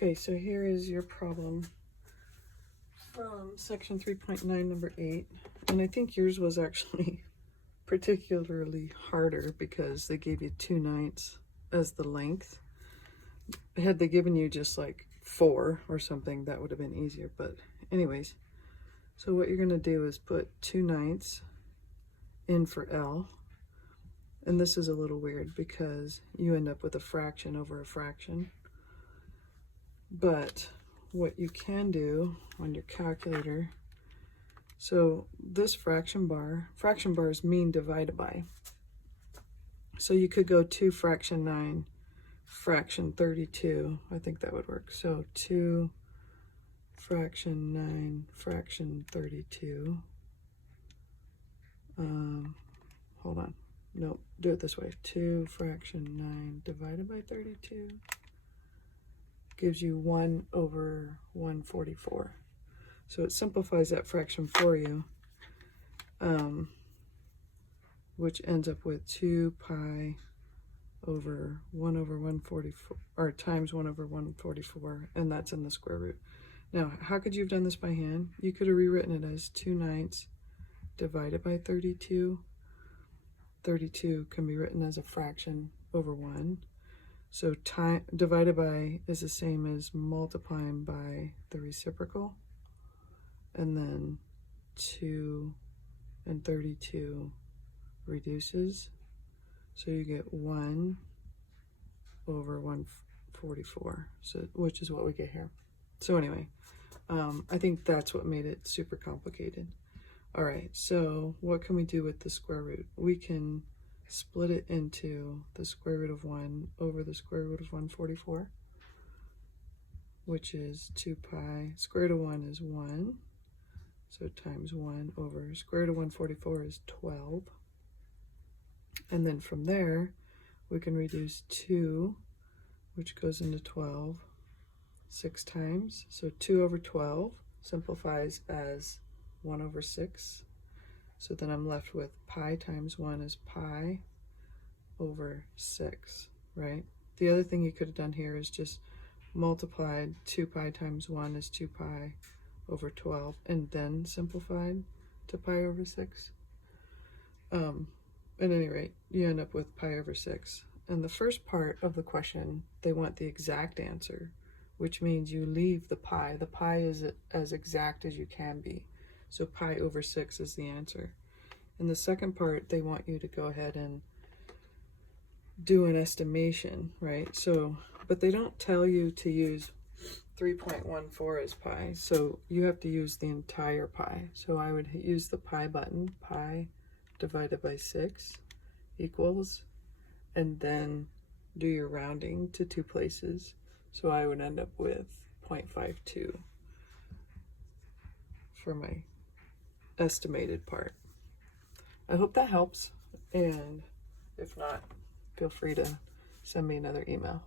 Okay, so here is your problem from section 3.9, number 8. And I think yours was actually particularly harder because they gave you 2/9 as the length. Had they given you just like 4 or something, that would have been easier. But anyways, so what you're going to do is put 2/9 in for L. And this is a little weird because you end up with a fraction over a fraction. But what you can do on your calculator, so this fraction bars mean divided by. So you could go 2 fraction 9 fraction 32. I think that would work. So 2 fraction 9 fraction 32. Hold on. Nope, do it this way. 2 fraction 9 divided by 32 gives you 1 over 144. So it simplifies that fraction for you, which ends up with 2 pi over 1 over 144, or times 1 over 144, and that's in the square root. Now, how could you have done this by hand? You could have rewritten it as 2/9 divided by 32. 32 can be written as a fraction over 1. So divided by is the same as multiplying by the reciprocal. And then 2 and 32 reduces. So you get 1 over 144, so, which is what we get here. So anyway, I think that's what made it super complicated. All right, so what can we do with the square root? We can split it into the square root of 1 over the square root of 144, which is 2 pi. Square root of 1 is 1, so times 1 over square root of 144 is 12. And then from there, we can reduce 2, which goes into 12, 6 times. So 2 over 12 simplifies as 1 over 6. So then I'm left with pi times 1 is pi over 6, right? The other thing you could have done here is just multiplied 2 pi times 1 is 2 pi over 12, and then simplified to pi over 6. At any rate, you end up with pi over 6. And the first part of the question, they want the exact answer, which means you leave the pi. The pi is as exact as you can be. So pi over 6 is the answer. In the second part, they want you to go ahead and do an estimation, right? So, but they don't tell you to use 3.14 as pi. So you have to use the entire pi. So I would use the pi button, pi divided by 6 equals, and then do your rounding to 2 places. So I would end up with 0.52 for my estimated part. I hope that helps, and if not, feel free to send me another email.